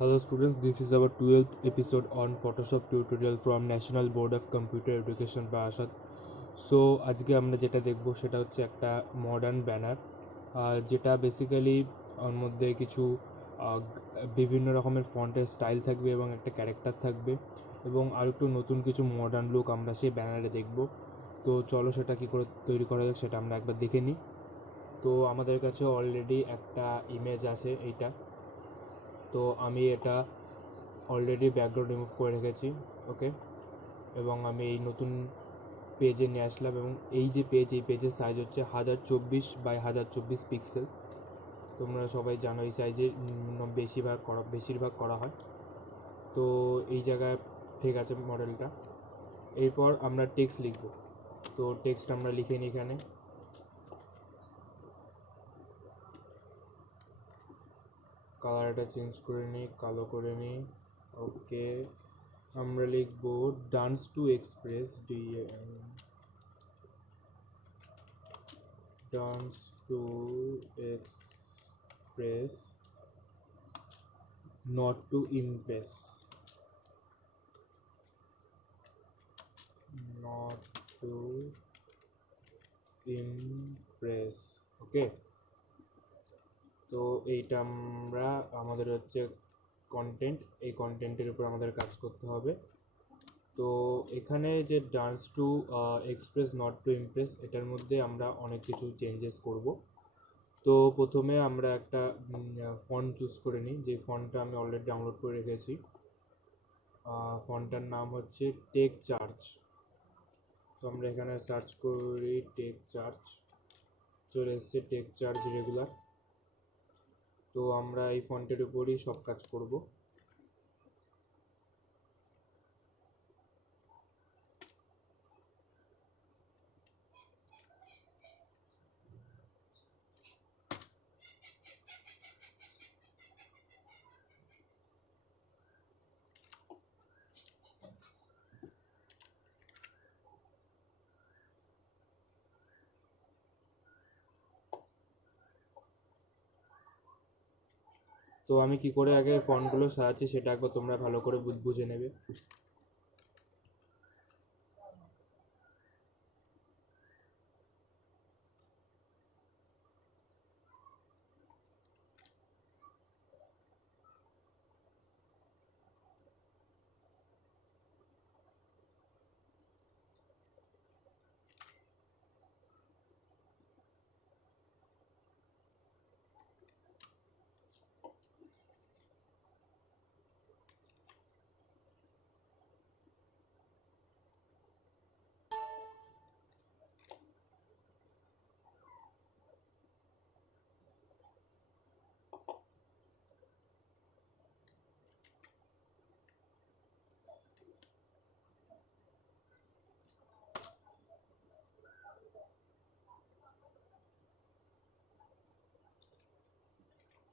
Hello students, this is our 12th episode on Photoshop tutorial from National Board of Computer Education Barasat. So আজকে আমরা যেটা দেখব সেটা হচ্ছে একটা মডার্ন ব্যানার, যেটা বেসিক্যালি ওর মধ্যে কিছু বিভিন্ন রকমের ফন্টের স্টাইল থাকবে এবং একটা ক্যারেক্টার থাকবে এবং আর একটু নতুন কিছু মডার্ন লুক আমরা সেই ব্যানারে দেখব। তো চলো সেটা কী করে তৈরি করা যাক সেটা আমরা একবার দেখে নিই। তো আমাদের কাছে অলরেডি একটা ইমেজ আছে এইটা। তো আমি এটা অলরেডি ব্যাকগ্রাউন্ড রিমুভ করে রেখেছি, ওকে। এবং আমি এই নতুন পেজে নিয়ে আসলাম এবং এই যে এই পেজের সাইজ হচ্ছে 1024 বাই 1024 পিক্সেল। তোমরা সবাই জানো এই সাইজের বেশিরভাগ করা হয়। তো এই জায়গায় ঠিক আছে মডেলটা। এরপর আমরা টেক্সট লিখব। তো টেক্সট আমরা লিখে নিই এখানে। কালারটা চেঞ্জ করে নিই, কালো করে নিই, ওকে। আমরা লিখব dance to express dance to express not to impress, not to impress, ওকে। তো এইটা আমরা আমাদের হচ্ছে কন্টেন্ট, এই কন্টেন্টের উপর আমাদের কাজ করতে হবে। তো এখানে যে dance to express not to Impress, এটার মধ্যে আমরা অনেক কিছু চেঞ্জেস করব। তো প্রথমে আমরা একটা ফন্ট চুজ করে নিই, যে ফন্টটা আমি অলরেডি ডাউনলোড করে রেখেছি। ফন্টটার নাম হচ্ছে টেক চার্জ। তো আমরা এখানে সার্চ করি টেক চার্জ, চলে এসছে টেক চার্জ রেগুলার। তো আমরা এই ফন্টের উপরই সব কাজ করব। তো আমি কি করে আগে ফন্টগুলো সাজাচ্ছি সেটা একবার তোমরা ভালো করে বুঝে নেবে।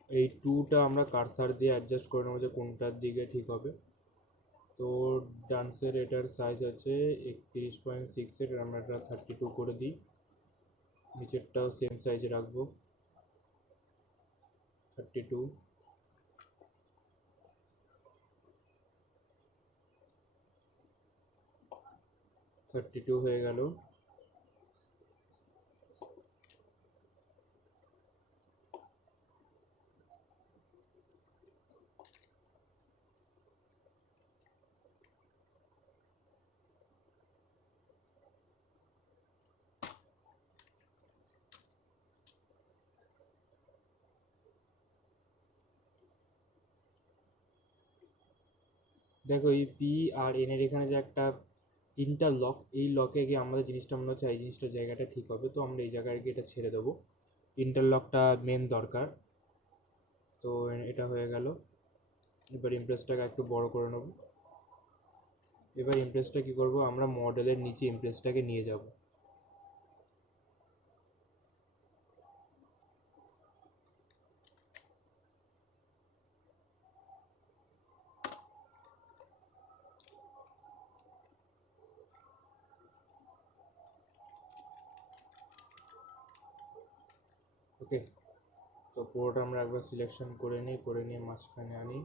এই টুটা আমরা কারসার দিয়ে অ্যাডজাস্ট করে নেবো যে কোনটার দিকে ঠিক হবে। তো ডান্সের এটার সাইজ আছে 31.6, আমরা এটা 32 করে দিই। নিচেরটাও সেম সাইজে রাখবো, 32। 32 হয়ে গেল। দেখো এই পি আর এন এর এখানে যে একটা ইন্টারলক, এই লকে গিয়ে আমাদের জিনিসটা মনে হচ্ছে এই জিনিসটার জায়গাটা ঠিক হবে। তো আমরা এই জায়গায় গিয়ে এটা ছেড়ে দেবো, ইন্টারলকটা মেন দরকার। তো এটা হয়ে গেল। এবার ইমপ্রেসটাকে একটু বড় করে নেব। এবার ইমপ্রেসটা কি করব, আমরা মডেলের নিচে ইমপ্রেসটাকে নিয়ে যাব। ওকে। তো পুরোটা আমরা একবার সিলেকশন করে নিই, করে নিয়ে মাঝখানে আনি।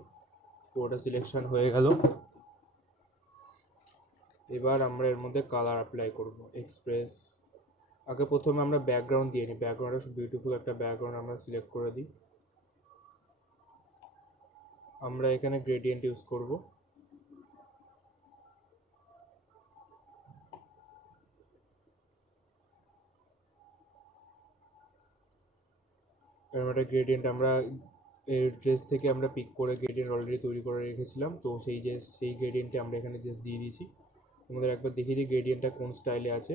পুরোটা সিলেকশন হয়ে গেল। এবার আমরা এর মধ্যে কালার অ্যাপ্লাই করব। এক্সপ্রেস, আগে প্রথমে আমরা ব্যাকগ্রাউন্ড দিয়ে নিই। ব্যাকগ্রাউন্ডটা খুব বিউটিফুল একটা ব্যাকগ্রাউন্ড আমরা সিলেক্ট করে দিই। আমরা এখানে গ্রেডিয়েন্ট ইউজ করব। এরকম একটা গ্রেডিয়েন্ট আমরা এই ড্রেস থেকে আমরা পিক করে গ্রেডিয়েন্ট অলরেডি তৈরি করে রেখেছিলাম, তো সেই গ্রেডিয়েন্টে আমরা এখানে জাস্ট দিয়ে দিয়েছি। তোমাদের একবার দেখিয়ে দিই গ্রেডিয়েন্টটা কোন স্টাইলে আছে।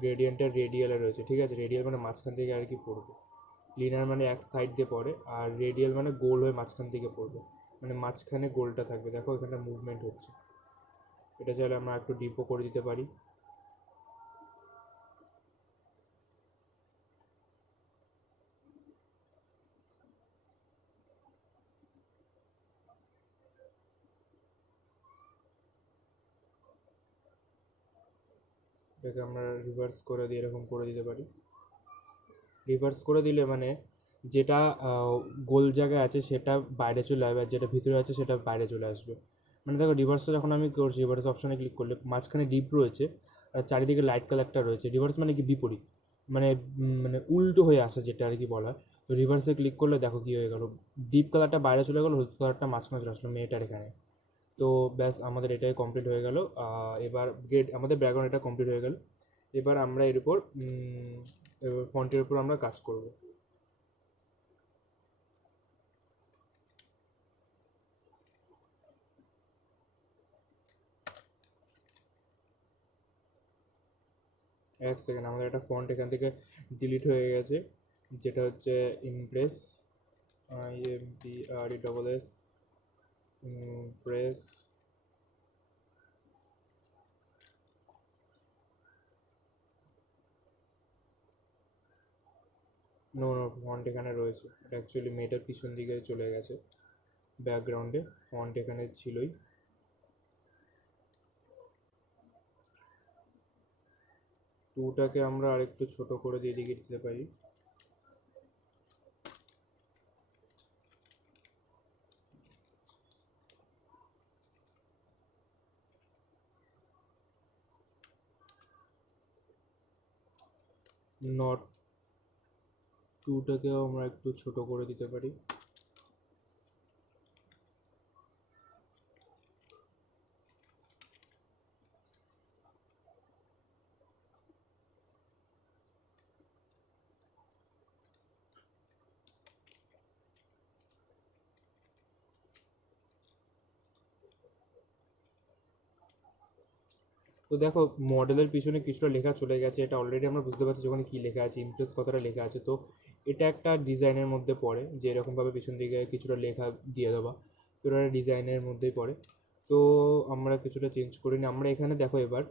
গ্রেডিয়েন্টটা রেডিয়ালে রয়েছে, ঠিক আছে। রেডিয়াল মানে মাঝখান থেকে আর কি পড়বে, লিনার মানে এক সাইড দিয়ে পড়ে, আর রেডিয়াল মানে গোল হয়ে মাঝখান থেকে পড়বে, মানে মাঝখানে গোলটা থাকবে। দেখো এখানে মুভমেন্ট হচ্ছে। এটা চাইলে আমরা একটু ডিপও করে দিতে পারি। এটাকে আমরা রিভার্স করে দিয়ে এরকম করে দিতে পারি। রিভার্স করে দিলে মানে যেটা গোল জায়গায় আছে সেটা বাইরে চলে আসবে, আর যেটা ভিতরে আছে সেটা বাইরে চলে আসবে। মানে দেখো রিভার্সটা যখন আমি করছি, রিভার্স অপশানে ক্লিক করলে মাঝখানে ডিপ রয়েছে আর চারিদিকে লাইট কালারটা রয়েছে। রিভার্স মানে কি বিপরীত, মানে মানে উল্টো হয়ে আসে যেটা আর কি বলা হয়। তো রিভার্সে ক্লিক করলে দেখো কী হয়ে গেল, ডিপ কালারটা বাইরে চলে গেলো, হলুদ কালারটা মাঝখানে চলে আসলো মেয়েটার এখানে। তো ব্যাস আমাদের এটাই কমপ্লিট হয়ে গেল। এবার আমাদের ব্যাকগ্রাউন্ড এটা কমপ্লিট হয়ে গেল। এবার আমরা এর উপর ফন্টের উপর আমরা কাজ করব। এক সেকেন্ড, আমাদের একটা ফন্ট এখান থেকে ডিলিট হয়ে গেছে, যেটা হচ্ছে impress, IMPRESS impress. No no, font এখানে রয়েছে, এটা অ্যাকচুয়ালি মেয়েটার পিছন দিকে চলে গেছে ব্যাকগ্রাউন্ডে, ফন্ট এখানে ছিলই। টুটাকে আমরা আরেকটু ছোট করে দিয়ে দিকে দিতে পারি। নট টুটাকেও আমরা একটু ছোট করে দিতে পারি। তো দেখো মডেলের পিছনে কিছুটা লেখা চলে গেছে, এটা অলরেডি আমরা বুঝতে পারছি যখন কি লেখা আছে, ইমপ্রেস কথাটা লেখা আছে। তো এটা একটা ডিজাইনের মধ্যে পড়ে, যে এরকমভাবে পিছন দিকে কিছুটা লেখা দিয়ে দেওয়া, তো এটা ডিজাইনের মধ্যেই পড়ে। তো আমরা কিছুটা চেঞ্জ করি না। আমরা এখানে দেখো এবার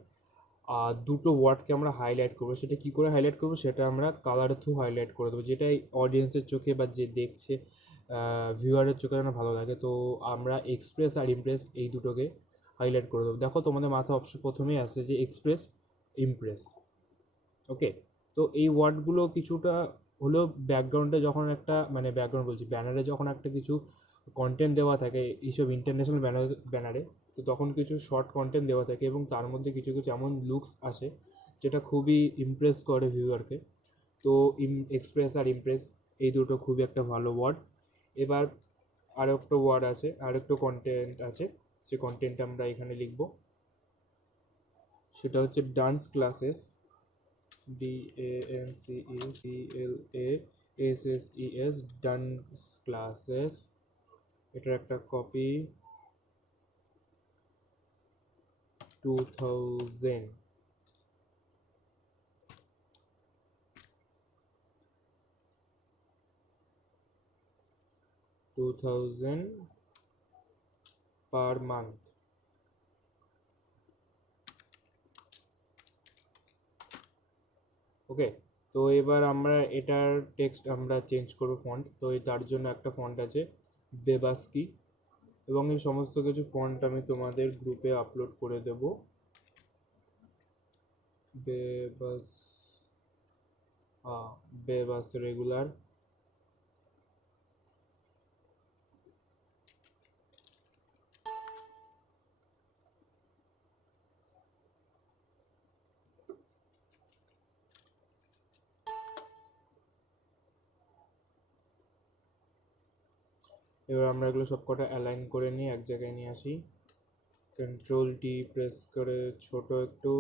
দুটো ওয়ার্ডকে আমরা হাইলাইট করবো। সেটা কী করে হাইলাইট করবো, সেটা আমরা কালার থ্রু হাইলাইট করে দেবো, যেটা অডিয়েন্সের চোখে বা যে দেখছে ভিউয়ারের চোখে যেন ভালো লাগে। তো আমরা এক্সপ্রেস আর ইমপ্রেস এই দুটোকে হাইলাইট করে দেবো। দেখো তোমাদের মাথা অপশন প্রথমেই আসছে যে এক্সপ্রেস, ইমপ্রেস। ওকে, তো এই ওয়ার্ডগুলো কিছুটা হলেও ব্যাকগ্রাউন্ডে যখন একটা মানে ব্যাকগ্রাউন্ড বলছি ব্যানারে যখন একটা কিছু কন্টেন্ট দেওয়া থাকে এইসব ইন্টারন্যাশনাল ব্যানারে, তো তখন কিছু শর্ট কন্টেন্ট দেওয়া থাকে এবং তার মধ্যে কিছু কিছু এমন লুকস আসে যেটা খুবই ইমপ্রেস করে ভিউয়ারকে। তো এক্সপ্রেস আর ইমপ্রেস এই দুটো খুবই একটা ভালো ওয়ার্ড। এবার আরও একটা ওয়ার্ড আছে, আর একটু কন্টেন্ট আছে, সে কন্টেন্ট আমরা এখানে লিখব। সেটা হচ্ছে dance classes, DANCECLASSES, dance classes. এটার একটা কপি 2000। Per month. ওকে, তো এবার আমরা এটার টেক্সট আমরা চেঞ্জ করব ফন্ট। তো তার জন্য একটা ফন্ট আছে বেবাস্কি, এবং এই সমস্ত কিছু ফন্ট আমি তোমাদের গ্রুপে আপলোড করে দেব। বেবাস বেবাস রেগুলার, এবার আমরা এগুলো সব কটা অ্যালাইন করে নিয়ে এক জায়গায় নিয়ে আসি, কন্ট্রোল টি প্রেস করে ছোট একটু,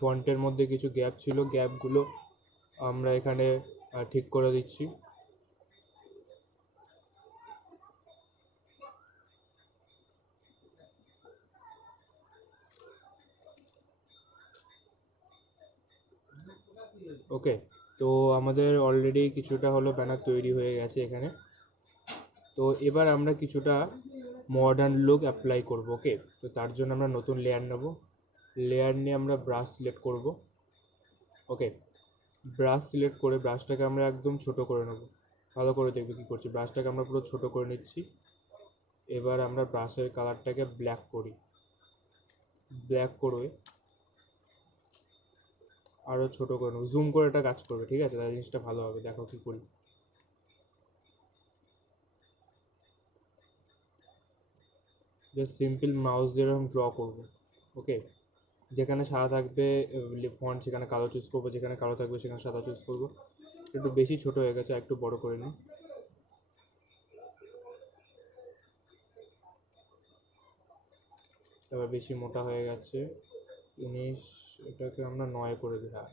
ফন্টের মধ্যে কিছু গ্যাপ ছিল, গ্যাপগুলো আমরা এখানে ঠিক করে দিচ্ছি। ওকে, তো আমাদের অলরেডি কিছুটা হলো ব্যানার তৈরি হয়ে গেছে এখানে। তো এবার আমরা কিছুটা মডার্ন লুক অ্যাপ্লাই করব। ওকে, তো তার জন্য আমরা নতুন লেয়ার নেব, লেয়ার নিয়ে আমরা ব্রাশ সিলেক্ট করব। ওকে, ব্রাশ সিলেক্ট করে ব্রাশটাকে আমরা একদম ছোট করে নেব। ভালো করে দেখবে কী করছি, ব্রাশটাকে আমরা পুরো ছোট করে নিচ্ছি। এবার আমরা ব্রাশের কালারটাকে ব্ল্যাক করি, ব্ল্যাক করে আরও ছোট করে নেব, জুম করে এটা কাজ করবে, ঠিক আছে? তাহলে জিনিসটা ভালো হবে। দেখো কী করি, জাস্ট সিম্পল মাউস দিয়ে এরকম ড্র করবো। ওকে, যেখানে সাদা থাকবে ফন্ট সেখানে কালো চুজ করবো, যেখানে কালো থাকবে সেখানে সাদা চুজ করবো। একটু বেশি ছোট হয়ে গেছে, একটু বড় করে নিই। এবার বেশি মোটা হয়ে গেছে 19, এটাকে আমরা 9 করে দিই। হ্যাঁ,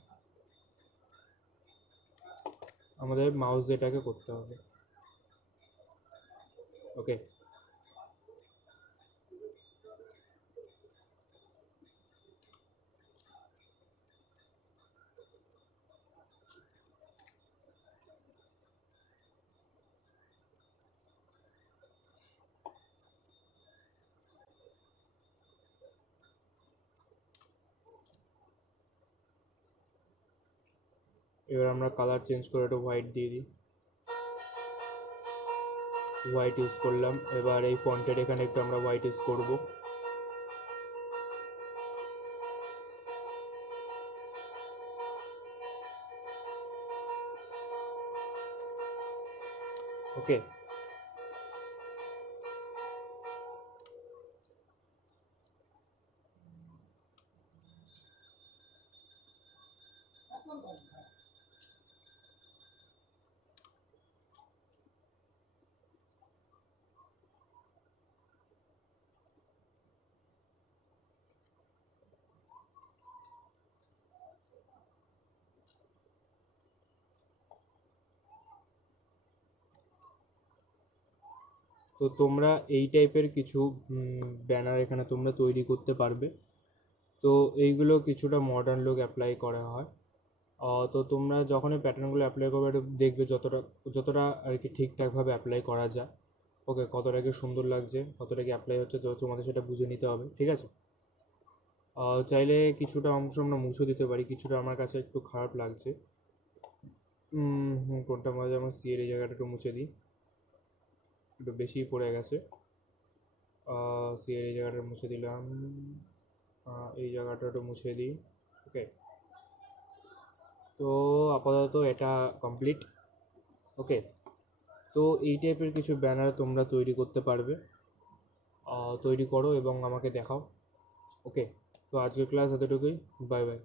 আমাদের মাউস দিয়ে এটাকে করতে হবে। ওকে, এবার আমরা কালার চেঞ্জ করে একটু হোয়াইট দিয়ে দিই, হোয়াইট ইউজ করলাম। এবার এই ফন্টের এখানে একটু আমরা হোয়াইট ইউজ করবো। ওকে, তো তোমরা এই টাইপের কিছু ব্যানার এখানে তোমরা তৈরি করতে পারবে। তো এইগুলো কিছুটা মডার্ন লুক অ্যাপ্লাই করা হয়। তো তোমরা যখন এই প্যাটার্নগুলো অ্যাপ্লাই করবে একটু দেখবে যতটা যতটা আর কি ঠিকঠাকভাবে অ্যাপ্লাই করা যায়। ওকে, কতটা কি সুন্দর লাগছে, কতটা কি অ্যাপ্লাই হচ্ছে, তো তোমাদের সেটা বুঝে নিতে হবে, ঠিক আছে? চাইলে কিছুটা অংশ আমরা মুছে দিতে পারি, কিছুটা আমার কাছে একটু খারাপ লাগছে। কোনটা মজা, যেমন সি এর এই জায়গাটা একটু মুছে দিই, একটু বেশি পড়ে গেছে। সি এর এই জায়গাটা মুছে দিলাম, এই জায়গাটা একটু মুছে দিই। ওকে, তো আপাতত এটা কমপ্লিট। ওকে, তো এই টাইপের কিছু ব্যানার তোমরা তৈরি করতে পারবে, তৈরি করো এবং আমাকে দেখাও। ওকে, তো আজকের ক্লাস এতটুকুই, বাই বাই।